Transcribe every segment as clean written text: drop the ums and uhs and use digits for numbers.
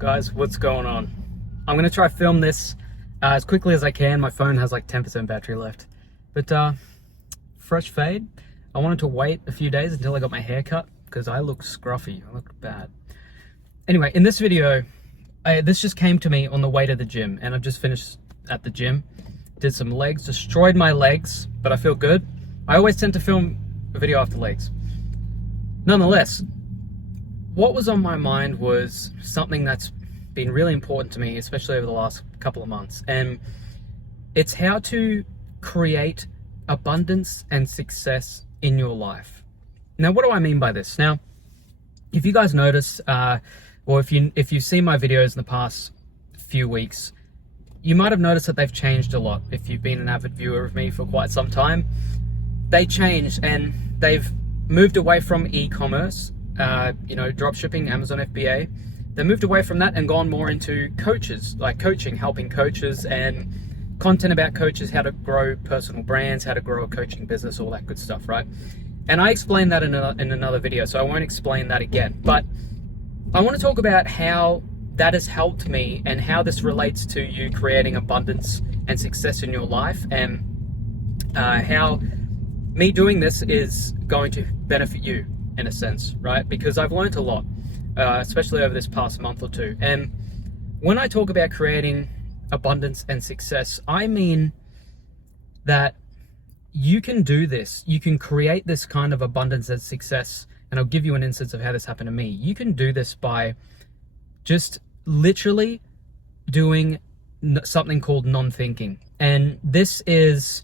Guys, what's going on? I'm gonna try film this as quickly as I can. My phone has like 10% battery left. But fresh fade. I wanted to wait a few days until I got my hair cut because I look scruffy. I look bad. Anyway, in this video, this just came to me on the way to the gym, and I've just finished at the gym. Did some legs, destroyed my legs, but I feel good. I always tend to film a video after legs. Nonetheless, what was on my mind was something that's been really important to me, especially over the last couple of months, and it's how to create abundance and success in your life. Now, what do I mean by this? Now, if you guys notice, or if you've seen my videos in the past few weeks, you might have noticed that they've changed a lot. If you've been an avid viewer of me for quite some time, they changed and they've moved away from e-commerce, dropshipping, Amazon FBA. They moved away from that and gone more into coaches, like coaching, helping coaches and content about coaches, how to grow personal brands, how to grow a coaching business, all that good stuff, right? And I explained that in another video, so I won't explain that again. But I want to talk about how that has helped me and how this relates to you creating abundance and success in your life, and how me doing this is going to benefit you in a sense, right? Because I've learned a lot, especially over this past month or two. And when I talk about creating abundance and success, I mean that you can do this. You can create this kind of abundance and success. And I'll give you an instance of how this happened to me. You can do this by just literally doing something called non-thinking. And this is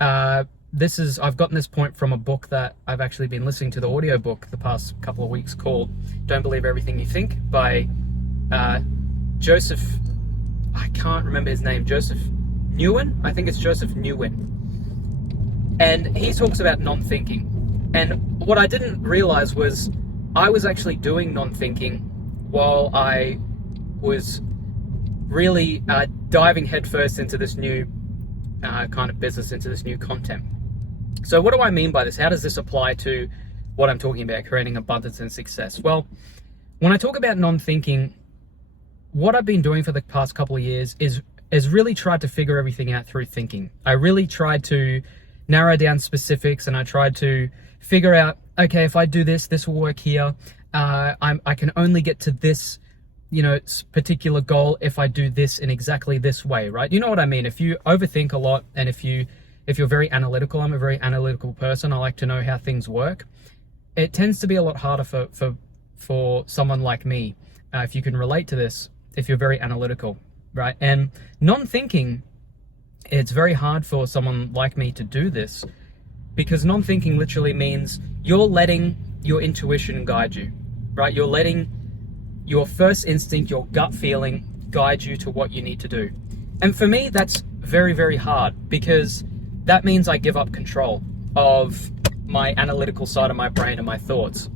I've gotten this point from a book that I've actually been listening to, the audiobook the past couple of weeks, called Don't Believe Everything You Think by Joseph, I can't remember his name, Joseph Newen? I think it's Joseph Newen. And he talks about non-thinking. And what I didn't realize was I was actually doing non-thinking while I was really diving headfirst into this new kind of business, into this new content. So what do I mean by this? How does this apply to what I'm talking about, creating abundance and success? Well, when I talk about non-thinking, what I've been doing for the past couple of years is really tried to figure everything out through thinking. I really tried to narrow down specifics, and I tried to figure out, okay, if I do this, this will work here. I can only get to this, particular goal if I do this in exactly this way, right? You know what I mean? If you overthink a lot, and if you're very analytical, I'm a very analytical person. I like to know how things work. It tends to be a lot harder for someone like me, if you can relate to this, if you're very analytical, right? And non-thinking, it's very hard for someone like me to do this, because non-thinking literally means you're letting your intuition guide you, right? You're letting your first instinct, your gut feeling, guide you to what you need to do. And for me, that's very, very hard, because that means I give up control of my analytical side of my brain and my thoughts.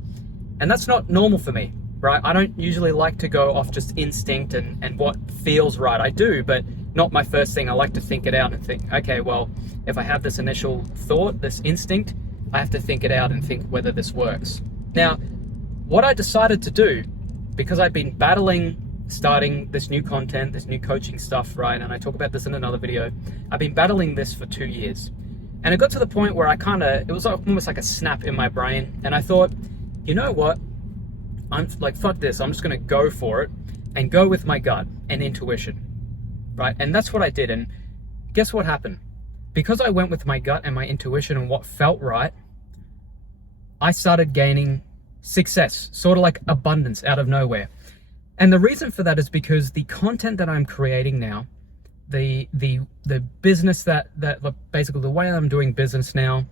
And that's not normal for me, right? I don't usually like to go off just instinct and what feels right. I do, but not my first thing. I like to think it out and think, okay, well, if I have this initial thought, this instinct, I have to think it out and think whether this works. Now, what I decided to do, because I've been battling starting this new content, this new coaching stuff, right? And I talk about this in another video. I've been battling this for 2 years. And it got to the point where it was almost like a snap in my brain. And I thought, you know what? I'm like, fuck this. I'm just going to go for it and go with my gut and intuition, right? And that's what I did. And guess what happened? Because I went with my gut and my intuition and what felt right, I started gaining success, sort of like abundance out of nowhere. And the reason for that is because the content that I'm creating now, the business that basically the way I'm doing business now,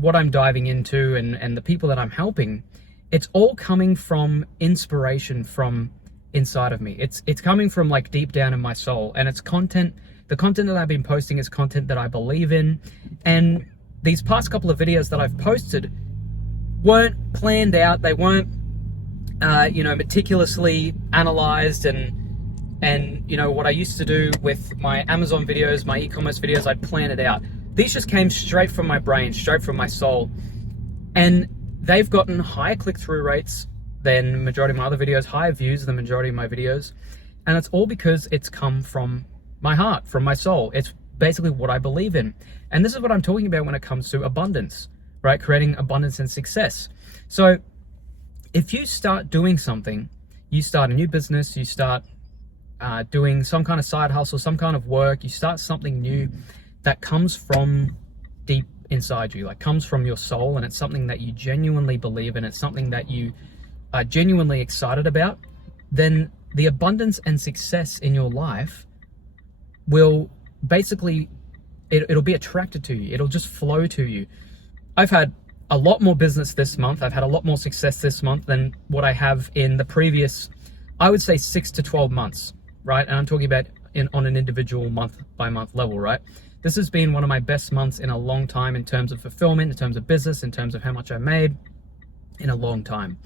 what I'm diving into, and the people that I'm helping, it's all coming from inspiration from inside of me. It's coming from like deep down in my soul, and it's content. The content that I've been posting is content that I believe in. And these past couple of videos that I've posted weren't planned out. They weren't meticulously analyzed, and what I used to do with my Amazon videos, my e-commerce videos, I'd plan it out. These just came straight from my brain, straight from my soul, and they've gotten higher click-through rates. than the majority of my other videos, higher views than the majority of my videos. And it's all because it's come from my heart, from my soul. It's basically what I believe in. And this is what I'm talking about when it comes to abundance, right? Creating abundance and success. So if you start doing something, you start a new business, you start doing some kind of side hustle, some kind of work, you start something new that comes from deep inside you, like comes from your soul, and it's something that you genuinely believe in, it's something that you are genuinely excited about, then the abundance and success in your life will basically, it'll be attracted to you. It'll just flow to you. I've had a lot more business this month. I've had a lot more success this month than what I have in the previous, I would say 6 to 12 months, right? And I'm talking about on an individual month by month level, right? This has been one of my best months in a long time in terms of fulfillment, in terms of business, in terms of how much I made in a long time.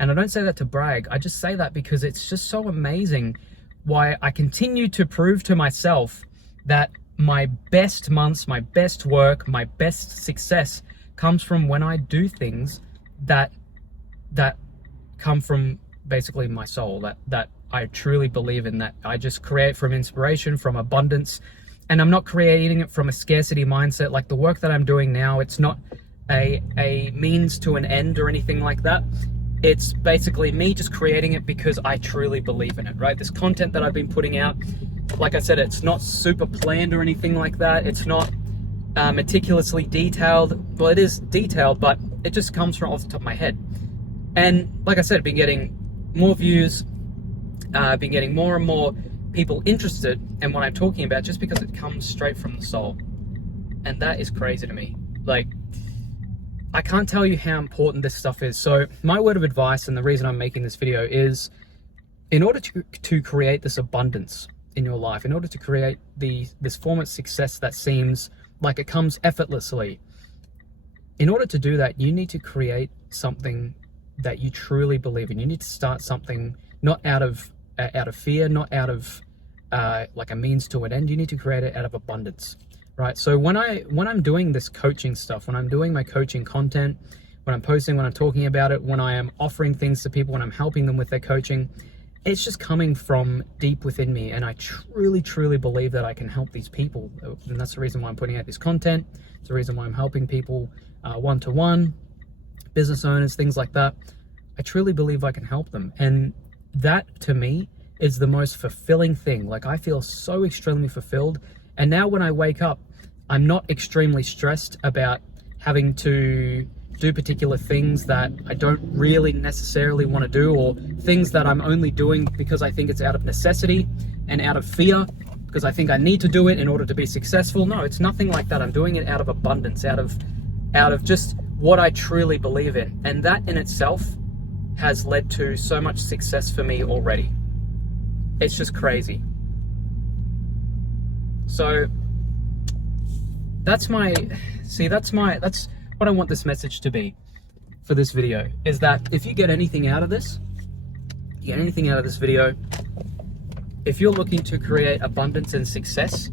And I don't say that to brag. I just say that because it's just so amazing why I continue to prove to myself that my best months, my best work, my best success comes from when I do things that come from basically my soul, that I truly believe in, that I just create from inspiration, from abundance. And I'm not creating it from a scarcity mindset. Like the work that I'm doing now, it's not a means to an end or anything like that. It's basically me just creating it because I truly believe in it, right? This content that I've been putting out, like I said, it's not super planned or anything like that. It's not meticulously detailed. Well, it is detailed, but it just comes from off the top of my head. And like I said, been getting more views, been getting more and more people interested in what I'm talking about just because it comes straight from the soul. And that is crazy to me. Like, I can't tell you how important this stuff is. So my word of advice, and the reason I'm making this video, is in order to create this abundance in your life, in order to create this form of success that seems like it comes effortlessly, in order to do that, you need to create something that you truly believe in. You need to start something not out of fear, not out of like a means to an end. You need to create it out of abundance, right? So when I'm doing this coaching stuff, when I'm doing my coaching content, when I'm posting, when I'm talking about it, when I am offering things to people, when I'm helping them with their coaching, it's just coming from deep within me. And I truly, truly believe that I can help these people. And that's the reason why I'm putting out this content. It's the reason why I'm helping people one-to-one, business owners, things like that. I truly believe I can help them. And that to me is the most fulfilling thing. Like, I feel so extremely fulfilled. And now when I wake up, I'm not extremely stressed about having to do particular things that I don't really necessarily want to do, or things that I'm only doing because I think it's out of necessity and out of fear, because I think I need to do it in order to be successful. No, it's nothing like that. I'm doing it out of abundance, out of just what I truly believe in. And that in itself has led to so much success for me already. It's just crazy. So that's what I want this message to be for this video, is that if you get anything out of this, video, if you're looking to create abundance and success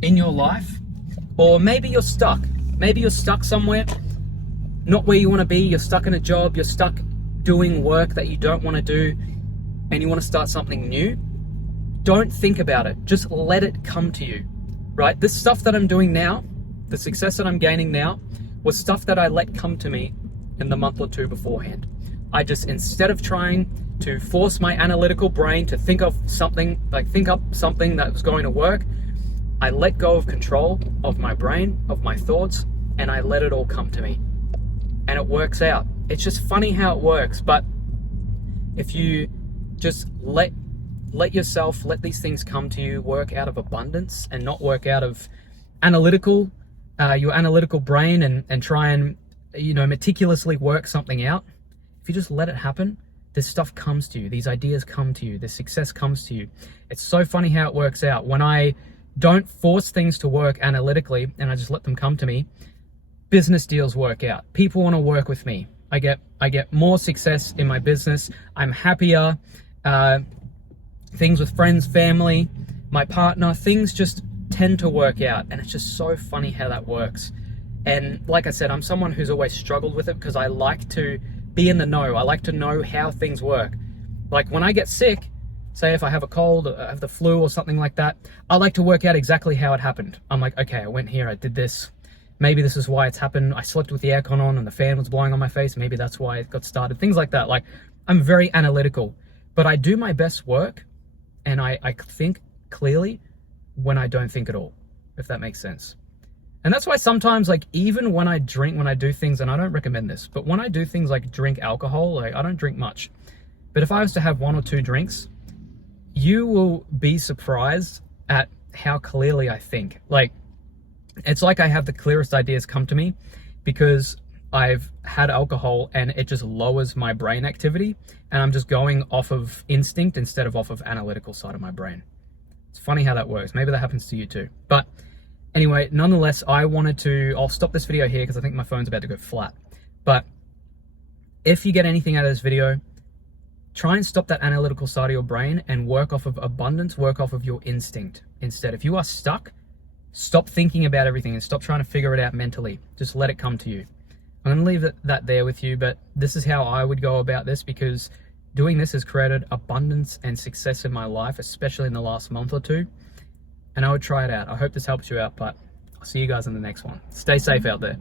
in your life, or maybe you're stuck somewhere, not where you want to be, you're stuck in a job, you're stuck doing work that you don't want to do, and you want to start something new, don't think about it. Just let it come to you, right? This stuff that I'm doing now, the success that I'm gaining now, was stuff that I let come to me in the month or two beforehand. I just, instead of trying to force my analytical brain to think up something that was going to work, I let go of control of my brain, of my thoughts, and I let it all come to me. And it works out. It's just funny how it works, but if you just let these things come to you, work out of abundance and not work out of your analytical brain and try and, meticulously work something out. If you just let it happen, this stuff comes to you, these ideas come to you, this success comes to you. It's so funny how it works out. When I don't force things to work analytically and I just let them come to me, business deals work out. People want to work with me. I get more success in my business. I'm happier. Things with friends, family, my partner, things just tend to work out. And it's just so funny how that works. And like I said, I'm someone who's always struggled with it because I like to be in the know. I like to know how things work. Like when I get sick, say if I have a cold, I have the flu or something like that, I like to work out exactly how it happened. I'm like, okay, I went here, I did this. Maybe this is why it's happened. I slept with the aircon on and the fan was blowing on my face. Maybe that's why it got started. Things like that. Like, I'm very analytical, but I do my best work and I think clearly when I don't think at all, if that makes sense. And that's why sometimes, like, even when I drink, when I do things, and I don't recommend this, but when I do things like drink alcohol, like I don't drink much, but if I was to have 1 or 2 drinks, you will be surprised at how clearly I think. Like, it's like I have the clearest ideas come to me because I've had alcohol and it just lowers my brain activity and I'm just going off of instinct instead of off of analytical side of my brain. It's funny how that works. Maybe that happens to you too. But anyway, nonetheless, I'll stop this video here because I think my phone's about to go flat. But if you get anything out of this video, try and stop that analytical side of your brain and work off of abundance, work off of your instinct instead. If you are stuck, stop thinking about everything and stop trying to figure it out mentally. Just let it come to you. I'm going to leave that there with you, but this is how I would go about this because doing this has created abundance and success in my life, especially in the last month or 2. And I would try it out. I hope this helps you out, but I'll see you guys in the next one. Stay safe out there.